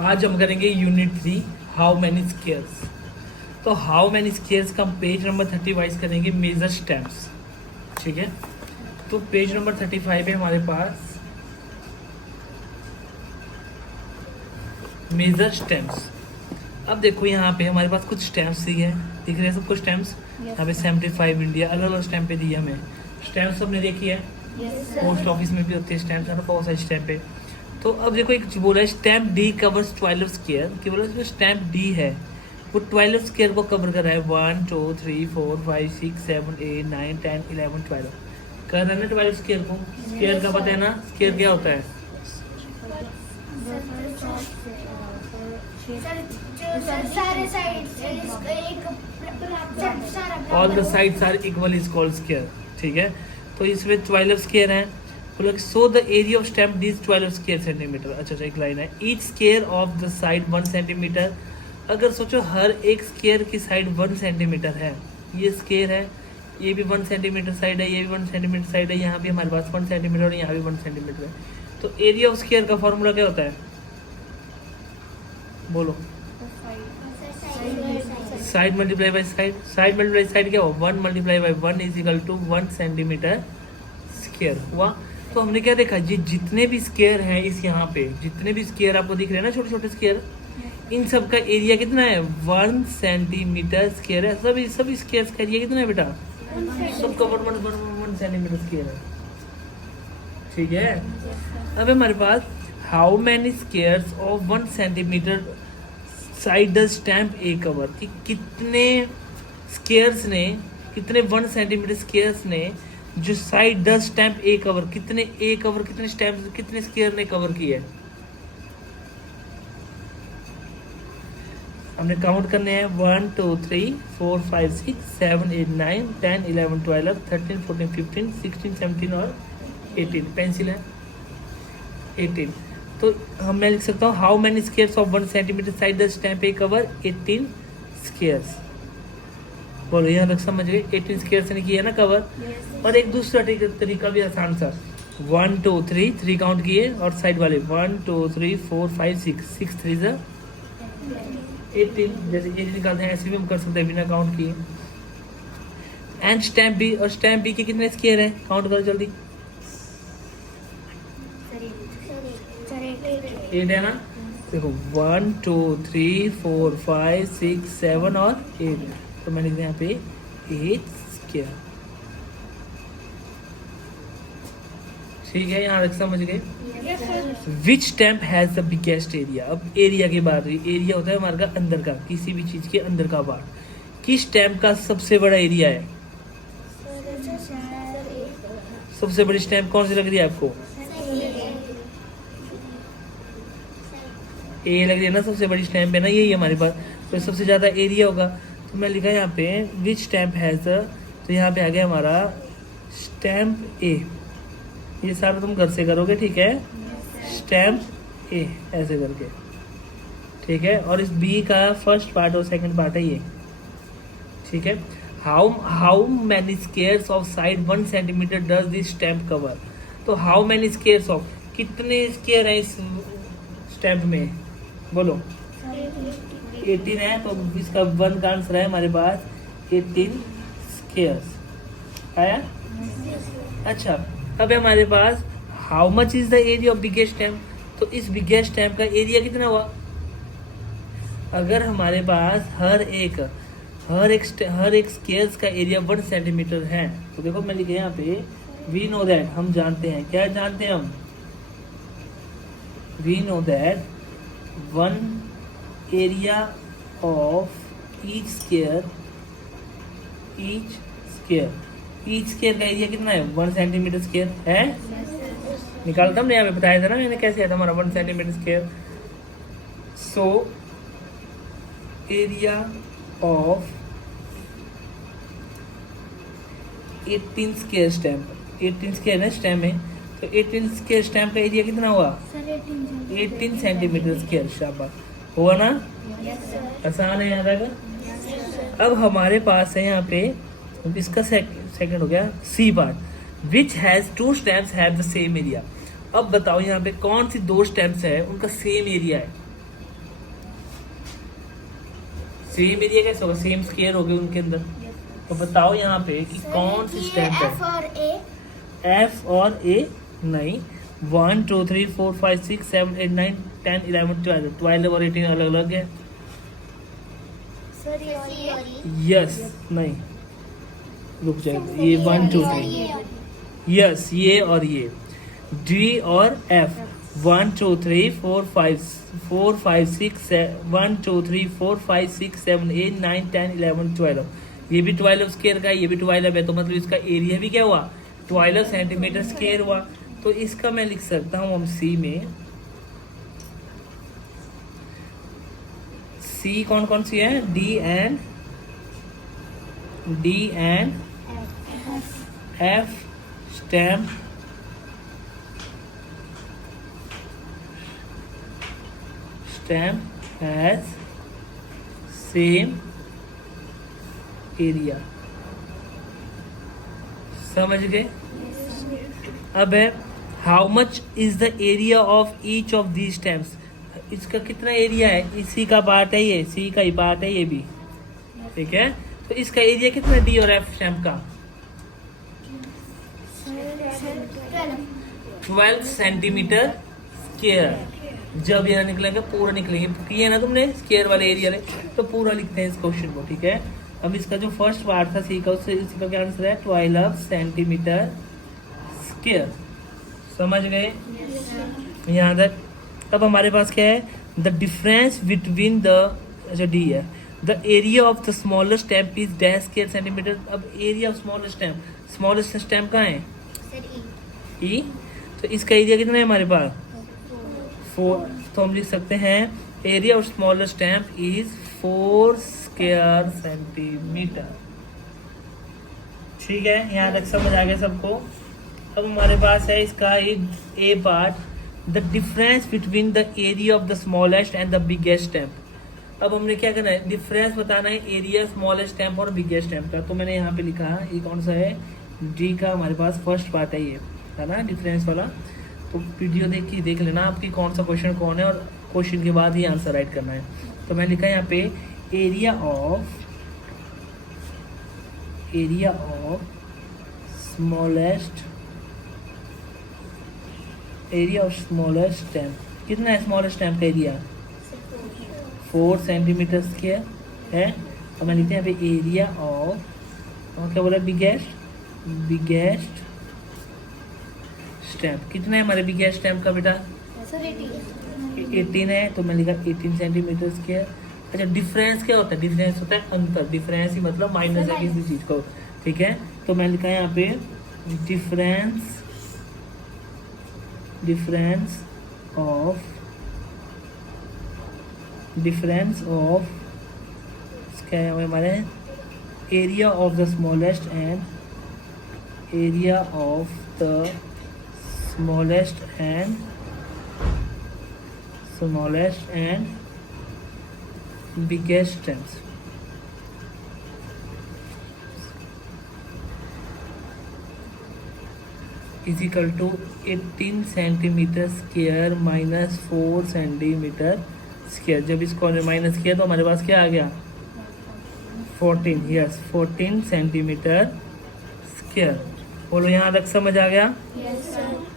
आज हम करेंगे यूनिट 3 हाउ मैनी स्केयर्स। तो हाउ मैनी स्केयर्स का पेज नंबर 30 वाइज करेंगे मेजर स्टैम्प्स। ठीक है, तो पेज नंबर 35 है हमारे पास मेजर स्टैम्प्स। अब देखो यहाँ पे हमारे पास कुछ स्टैम्प्स दिए हैं, दिख रहे हैं सबको स्टैम्प्स। यहाँ पे 75 इंडिया अलग अलग स्टैम्प पे दिए हमें। स्टैम्प सबने देखी है, पोस्ट ऑफिस में भी होते हैं स्टैम्प, है ना, बहुत सारे स्टैम्प है। तो अब देखो एक बोला है स्टैम्प डी कवर्स 12 स्क्वायर, कि बोला जो स्टैम्प डी है वो 12 स्क्वायर को कवर कर रहा है। 1 2 3 4 5 6 7 8 9 10 11 12 कर रहा है ना 12 स्क्वायर को। स्क्वायर का पता है ना, स्क्वायर क्या होता है? All the sides are equal is called square. ठीक है, तो इसमें 12 स्क्वायर है। बोला so the area of stamp D 12 square centimetre. अच्छा, एक लाइन है, each square of the side 1 centimetre. अगर सोचो हर एक स्क्वायर की साइड 1 सेंटीमीटर है, ये स्क्वायर है, ये भी 1 सेंटीमीटर साइड है, ये भी 1 सेंटीमीटर साइड है, यहाँ भी हमारे पास 1 सेंटीमीटर और यहाँ भी 1 सेंटीमीटर है। तो एरिया ऑफ स्क्वायर का फॉर्मूला क्या होता है? बोलो। Side multiply by side. Side multiply side क्या हो? 1 multiply by 1 is equal to 1 centimetre square हुआ। तो हमने क्या देखा, जी जितने भी स्क्वायर हैं इस यहाँ पे, जितने भी स्क्वायर आपको दिख रहे हैं ना, छोटे छोटे स्क्वायर, इन सब का एरिया कितना है? 1 सेंटीमीटर स्क्वायर है। सभी स्क्वायर का एरिया कितना है बेटा? सबका 1 सेंटीमीटर स्क्वायर है। ठीक है, अब हमारे पास how many squares of 1 centimetre side the stamp a cover, कि कितने स्क्वायर्स ने, कितने 1 सेंटीमीटर स्क्वायर्स ने जो side the stamp a cover, कितने ए कवर, कितने स्टैम्प, कितने स्क्वायर ने कवर किया है। हमने काउंट करने हैं 1 2 3 4 5 6 7 8 9 10 11 12 13 14 15 16 17 और 18। पेंसिल है 18। तो हम मैं लिख सकता हूँ how many squares of 1 centimetre side the stamp a cover 18 squares. बोलो, यहाँ तक समझ गए? 18 स्क्वायर से किया ना कवर। और एक दूसरा तरीका भी आसान सा, 1 2 3 3 काउंट किए और साइड वाले 1 2 3 4 5 6 6 3 ज़ा 18। जैसे 18 निकालते हैं ऐसे भी हम कर सकते हैं बिना काउंट किए। एंड स्टैम्प बी, और स्टैम्प बी के कितने स्क्वायर हैं? काउंट करो जल्दी। 8 है ना। देखो 1 2 3 4 5 6 7 और 8, तो मैंने यहाँ पे 8 स्क्वायर। ठीक है, यहाँ तक समझ गए? Which stamp has the biggest area. अब एरिया की बात हुई, एरिया होता है हमारे का अंदर का, किसी भी चीज के अंदर का पार्ट। किस स्टैम्प का सबसे बड़ा एरिया है? सबसे बड़ी स्टैम्प कौन सी लग रही है आपको? ए लग रही है ना, सबसे बड़ी स्टैम्प है ना, यही हमारे पास। तो सबसे ज्यादा एरिया होगा। तो मैं लिखा यहाँ पे विच स्टैम्प हैज द, तो यहाँ पे आ गया हमारा स्टैम्प ए। ये सारा तुम घर से करोगे, ठीक है? स्टैम्प ए ऐसे करके, ठीक है। और इस बी का फर्स्ट पार्ट और सेकंड पार्ट है ये, ठीक है। How many squares of side 1 centimetre does this stamp cover. तो हाउ मैनी स्क्वायर्स ऑफ, कितने स्क्वायर है इस स्टैम्प में? बोलो। 18 है, तो इसका 1 का आंसर है हमारे पास 18 स्क्वायर्स आया। अच्छा, अब है हमारे पास how much is the area of biggest stamp. तो इस बिगेस्ट स्टैम्प का एरिया कितना हुआ? अगर हमारे पास हर एक स्क्वायर्स का एरिया 1 सेंटीमीटर है, तो देखो मैं लिखे यहाँ पे वी नो दैट, हम जानते हैं। क्या जानते हैं हम? We know that 1 area of each square का एरिया कितना है? 1 सेंटीमीटर स्क्वायर है। निकालता हमने यहाँ पे बताया था ना मैंने, कैसे आता हमारा 1 centimetre square. So area of 18 square stamp, 18 square ना स्टैम्प है, तो 18 स्क्वायर स्टैम्प का एरिया कितना हुआ? 18 सेंटीमीटर स्क्वायर। शाबाश, हुआ ना? आसान है यहाँ तक। अब हमारे पास है यहाँ पे इसका सेकंड हो गया C part, which has 2 stamps have the same area. अब बताओ यहाँ पे कौन सी 2 स्टैम्प्स है उनका सेम एरिया है? सेम एरिया कैसे होगा, सेम स्क्वायर हो गए उनके अंदर। तो बताओ यहाँ पे कि कौन सी स्टैम्प है, F और A। एफ और ए नहीं। 1 2 3 4 5 6 7 8 9 10 11 12, 12 और 18 अलग अलग है। सर ये यस नहीं, रुक जाएगा, ये 1 2 3, यस ये और ये, डी और एफ। 1 2 3 4 5 4 5 6 1 2 3 4 5 6 7 8 9 10 11 12, ये भी 12 स्क्वायर का है, ये भी 12 है, तो मतलब इसका एरिया भी क्या हुआ, 12 सेंटीमीटर स्क्वायर हुआ। तो इसका मैं लिख सकता हूँ हम सी में, सी कौन कौन सी है, D and F stamp has same area. समझ गए? अब है how much is the area of each of these stamps, इसका कितना एरिया है, इसी का पार्ट है ये, सी का ही पार्ट है ये भी, ठीक है। तो इसका एरिया कितना डी और एफ स्टैम्प का, 12 सेंटीमीटर स्क्वायर। जब यहाँ निकलेंगे पूरा निकलेंगे, किया ना तुमने स्क्वायर वाले एरिया में, तो पूरा लिखते हैं इस क्वेश्चन को, ठीक है। अब इसका जो फर्स्ट पार्ट था सी का, उससे इसका क्या आंसर है, 12 सेंटीमीटर स्क्वायर। समझ गए यहाँ तक? अब हमारे पास क्या है, द डिफरेंस बिटवीन द, अच्छा डी है, the area of the smallest stamp is dash square centimetre. अब एरिया ऑफ स्मॉलेस्ट स्टैम्प कहाँ है, ई, तो इसका एरिया कितना है हमारे पास, 4। तो हम लिख सकते हैं area of smallest stamp is 4 square centimetre. ठीक है, यहाँ तक समझ आ गया सबको? अब हमारे पास है इसका a part, the difference between the area of the smallest and the biggest stamp. अब हमने क्या करना है, डिफरेंस बताना है एरिया स्मॉलेस्ट स्टैम्प और बिगेस्ट स्टैम्प का। तो मैंने यहाँ पे लिखा ये कौन सा है, डी का हमारे पास फर्स्ट पार्ट है, ये है ना डिफरेंस वाला। तो वीडियो देख लेना आपकी कौन सा क्वेश्चन कौन है, और क्वेश्चन के बाद ही आंसर राइट करना है। तो मैं लिखा यहाँ पे एरिया ऑफ स्मॉलेस्ट स्टैम्प, कितना है स्मॉलेस्ट स्टैम्प का एरिया, 4 सेंटीमीटर स्क्वायर है। तो मैं लिखते हैं यहाँ पे एरिया ऑफ, और क्या बोला, बिगेस्ट स्टैम्प। कितना है हमारे बिगेस्ट स्टैम्प का बेटा, 18 है। तो मैं लिखा 18 सेंटीमीटर स्क्वायर। अच्छा, डिफरेंस क्या होता है, डिफरेंस होता है अंतर, डिफरेंस ही मतलब माइनस है किसी चीज को, ठीक है। तो मैं लिखा है यहाँ पे डिफरेंस ऑफ क्या है हमारे, area of the smallest and biggest stamps. Is equal to 18 centimetre square minus 4 centimetre square. जब इसको माइनस किया तो हमारे पास क्या आ गया, 14, यस 14 सेंटीमीटर स्क्वायर। बोलो यहाँ तक समझ आ गया? Yes sir.